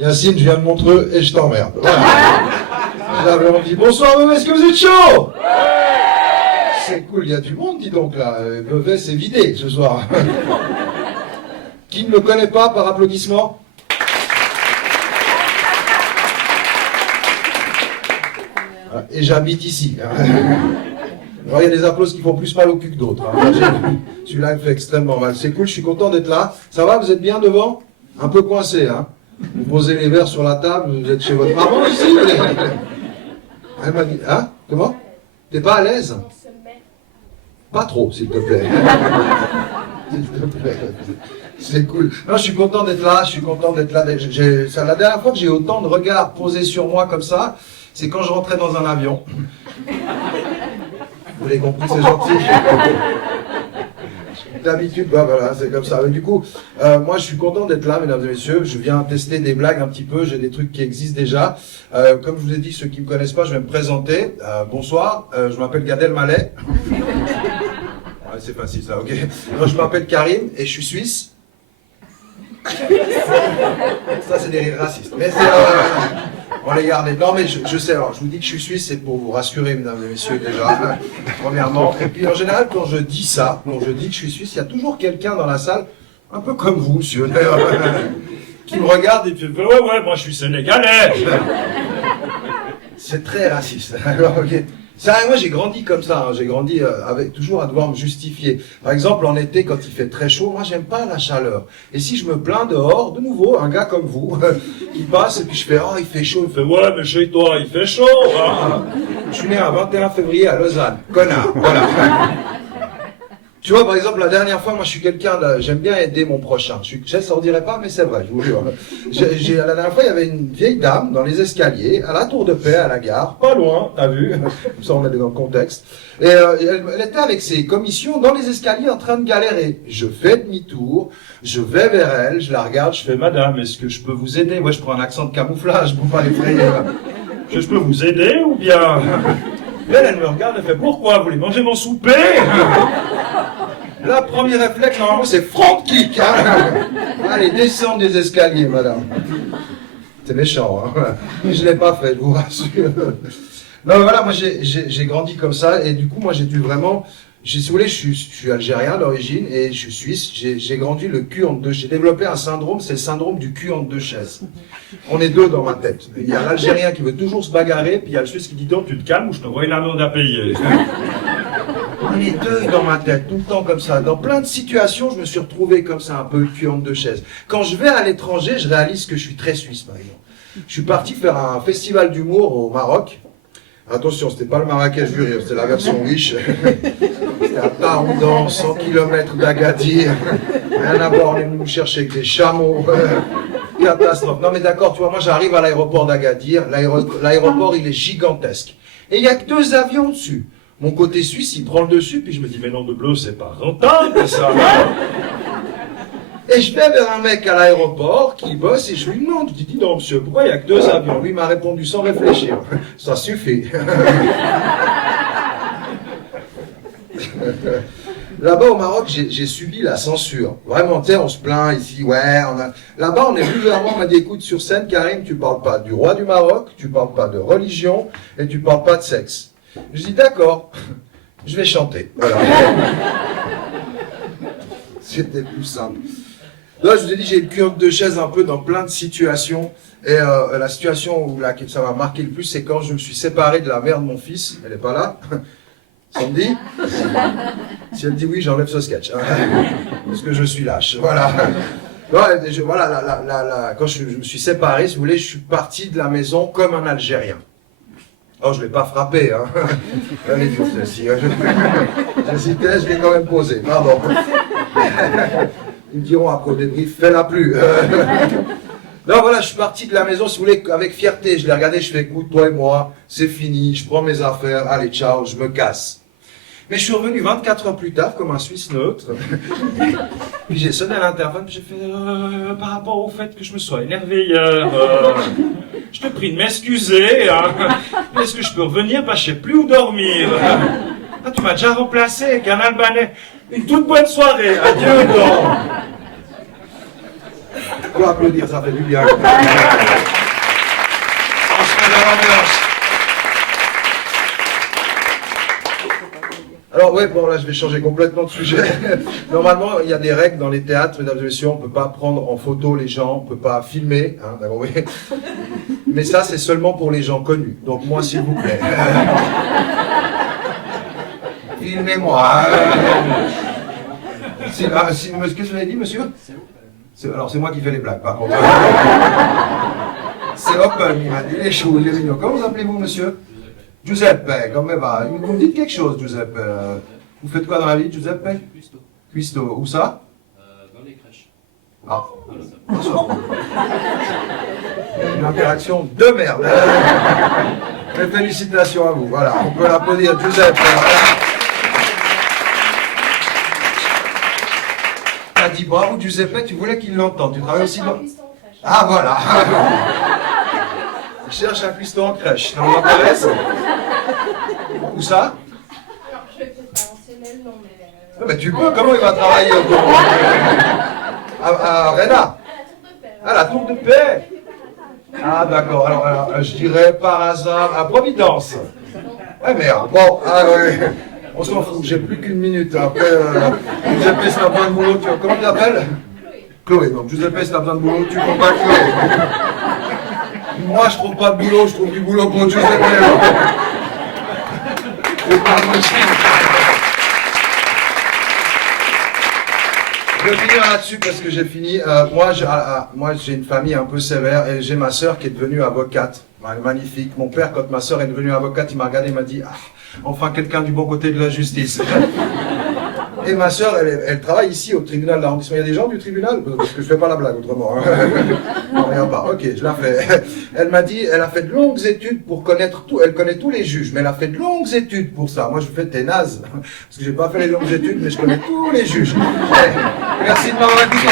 Yacine, je viens de Montreux et je t'emmerde. Voilà. J'avais envie. Bonsoir, Vevey, est-ce que vous êtes chaud? C'est cool, il y a du monde, dis donc, là. Vevey, c'est vidé, ce soir. Qui ne me connaît pas, par applaudissement? Et j'habite ici. Alors, il y a des applaudissements qui font plus mal au cul que d'autres. Celui-là, il me fait extrêmement mal. C'est cool, je suis content d'être là. Ça va, vous êtes bien devant? Un peu coincé, hein? Vous posez les verres sur la table, vous êtes chez votre maman ici? Elle m'a dit, hein? Comment? T'es pas à l'aise? Pas trop, s'il te plaît. S'il te plaît. C'est cool. Non, je suis content d'être là, je suis content d'être là. C'est la dernière fois que j'ai autant de regards posés sur moi comme ça, c'est quand je rentrais dans un avion. Vous l'avez compris, c'est gentil. D'habitude, bah voilà, c'est comme ça. Mais du coup, moi je suis content d'être là, mesdames et messieurs. Je viens tester des blagues un petit peu, j'ai des trucs qui existent déjà. Comme je vous ai dit, ceux qui ne me connaissent pas, je vais me présenter. Bonsoir, je m'appelle Gad Elmaleh. Ouais, c'est facile ça, ok. Alors, je m'appelle Karim et je suis suisse. Ça, c'est des rires racistes. Mais c'est... on les garde. Non, mais je sais, alors, je vous dis que je suis suisse, c'est pour vous rassurer, mesdames et messieurs, déjà, premièrement. Et puis, en général, quand je dis ça, quand je dis que je suis suisse, il y a toujours quelqu'un dans la salle, un peu comme vous, monsieur, qui me regarde et qui fait « Ouais, moi, je suis sénégalais !» C'est très raciste. Alors, ok. Ça, moi j'ai grandi comme ça, hein. J'ai grandi avec toujours à devoir me justifier. Par exemple, en été, quand il fait très chaud, moi j'aime pas la chaleur. Et si je me plains dehors, de nouveau, un gars comme vous, qui passe et puis je fais « Oh, il fait chaud », il fait « Ouais, mais chez toi, il fait chaud hein. !» Je suis né un 21 février à Lausanne. Connard, voilà. Tu vois, par exemple, la dernière fois, moi, je suis quelqu'un, j'aime bien aider mon prochain. Ça ne dirait pas, mais c'est vrai, je vous jure. La dernière fois, il y avait une vieille dame dans les escaliers, à la Tour de Paix, à la gare, pas loin, t'as vu, comme ça on est dans le contexte. Et elle était avec ses commissions dans les escaliers en train de galérer. Je fais demi-tour, je vais vers elle, je la regarde, je fais « Madame, est-ce que je peux vous aider ?» Moi, je prends un accent de camouflage pour pas l'effrayer. Je peux vous aider ou bien... Elle me regarde, elle fait « Pourquoi? Vous voulez manger mon souper ?» Là, premier réflexe, normalement, c'est front kick. Hein. Allez, descendre des escaliers, madame. C'est méchant, hein. Je l'ai pas fait, je vous rassure. Non, voilà, moi, j'ai grandi comme ça, et du coup, moi, j'ai dû vraiment... Si vous voulez, je suis algérien d'origine, et je suis suisse. J'ai grandi le cul entre deux... J'ai développé un syndrome, c'est le syndrome du cul entre deux chaises. On est deux dans ma tête. Il y a l'Algérien qui veut toujours se bagarrer, puis il y a le Suisse qui dit « Donc, tu te calmes ou je te vois une amende à payer ?» On est deux dans ma tête, tout le temps comme ça. Dans plein de situations, je me suis retrouvé comme ça, un peu le cul entre deux chaises. Quand je vais à l'étranger, je réalise que je suis très suisse, par exemple. Je suis parti faire un festival d'humour au Maroc. Attention, c'était pas le Marrakech du rire, c'était la version riche. C'était à Taroudan, 100 km d'Agadir. Rien à voir, on est venu nous chercher avec des chameaux. Catastrophe. Non mais d'accord, tu vois, moi j'arrive à l'aéroport d'Agadir. L'aéroport, il est gigantesque. Et il n'y a que 2 avions dessus. Mon côté suisse, il prend le dessus, puis je me dis, mais non, de bleu, c'est pas rentable, ça. Et je vais vers un mec à l'aéroport qui bosse et je lui demande, je dis, non, monsieur, pourquoi il n'y a que 2 avions? Lui m'a répondu sans réfléchir. Ça suffit. Là-bas au Maroc, j'ai subi la censure. Vraiment, tu sais, on se plaint ici, ouais, Là-bas, on est venu vers moi, on m'a dit, écoute, sur scène, Karim, tu parles pas du roi du Maroc, tu parles pas de religion, et tu parles pas de sexe. Je dis d'accord, je vais chanter. Voilà. C'était plus simple. Là, je vous ai dit, j'ai le cul entre deux chaises un peu dans plein de situations. Et la situation où ça m'a marqué le plus, c'est quand je me suis séparé de la mère de mon fils. Elle n'est pas là. Sandy? Si elle dit oui, j'enlève ce sketch. Parce que je suis lâche. Voilà. Quand je me suis séparé, si vous voulez, je suis parti de la maison comme un Algérien. Oh, je ne l'ai pas frappé, hein. Elle est dure, celle-ci. Je l'ai quand même posée, pardon. Ils me diront après au débrief, fais-la plus. Non, voilà, je suis parti de la maison, si vous voulez, avec fierté. Je l'ai regardé, je fais, écoute, toi et moi, c'est fini, je prends mes affaires, allez, ciao, je me casse. Mais je suis revenu 24 heures plus tard, comme un Suisse neutre. Puis j'ai sonné à l'interphone, j'ai fait, par rapport au fait que je me sois énervé hier, je te prie de m'excuser, hein. Est-ce que je peux revenir? Bah, je sais plus où dormir. Ah, tu m'as déjà remplacé avec un Albanais. Une toute bonne soirée, adieu, non. Faut applaudir, ça fait du bien. On se met dans l'ambiance. Alors ouais, bon là je vais changer complètement de sujet. Normalement, il y a des règles dans les théâtres, mesdames et messieurs, on ne peut pas prendre en photo les gens, on ne peut pas filmer, hein, d'accord, oui. Mais ça c'est seulement pour les gens connus. Donc moi s'il vous plaît. Filmez-moi. Qu'est-ce que vous avez dit, monsieur? Alors c'est moi qui fais les blagues par contre. C'est open, il m'a dit les choux, les mignons. Comment vous appelez-vous, monsieur? Giuseppe, come va? Vous me dites quelque chose, Giuseppe. Vous faites quoi dans la vie, Giuseppe? Cuistot. Cuistot. Où ça? Dans les crèches. Ah. Une interaction de merde. Mais félicitations à vous. Voilà, on peut l'applaudir, Giuseppe. T'as dit bravo, Giuseppe, tu voulais qu'il l'entende. Tu travailles aussi dans... Ah, voilà. Je cherche un cuistot en crèche. Ça vous intéresse? Où ça? Alors, je vais peut-être pas mentionner le nom, mais... Ah, mais tu peux, comment il va travailler au courant? À Rena? À la Tour de Paix. À la Tour de Paix? Ah d'accord, alors, je dirais par hasard à Providence. Ah merde, bon, ah oui, on s'en fout, j'ai plus qu'une minute. Après, Giuseppe, si t'as besoin de boulot, comment tu t'appelles? Chloé, donc Giuseppe, si t'as besoin de boulot, tu contactes Chloé. Moi, je trouve pas de boulot, je trouve du boulot pour Giuseppe. C'est pas possible. Je vais finir là-dessus parce que j'ai fini. Moi, j'ai une famille un peu sévère et j'ai ma sœur qui est devenue avocate. Magnifique. Mon père, quand ma sœur est devenue avocate, il m'a regardé et m'a dit « Ah, enfin quelqu'un du bon côté de la justice ». Et ma sœur, elle travaille ici au tribunal d'arrondissement. Il y a des gens du tribunal? Parce que je fais pas la blague autrement. Non, regarde pas. Ok, je la fais. Elle m'a dit, elle a fait de longues études pour connaître tout. Elle connaît tous les juges, mais elle a fait de longues études pour ça. Moi, je fais t'es naze. Parce que j'ai pas fait les longues études, mais je connais tous les juges. Merci de m'avoir écouté.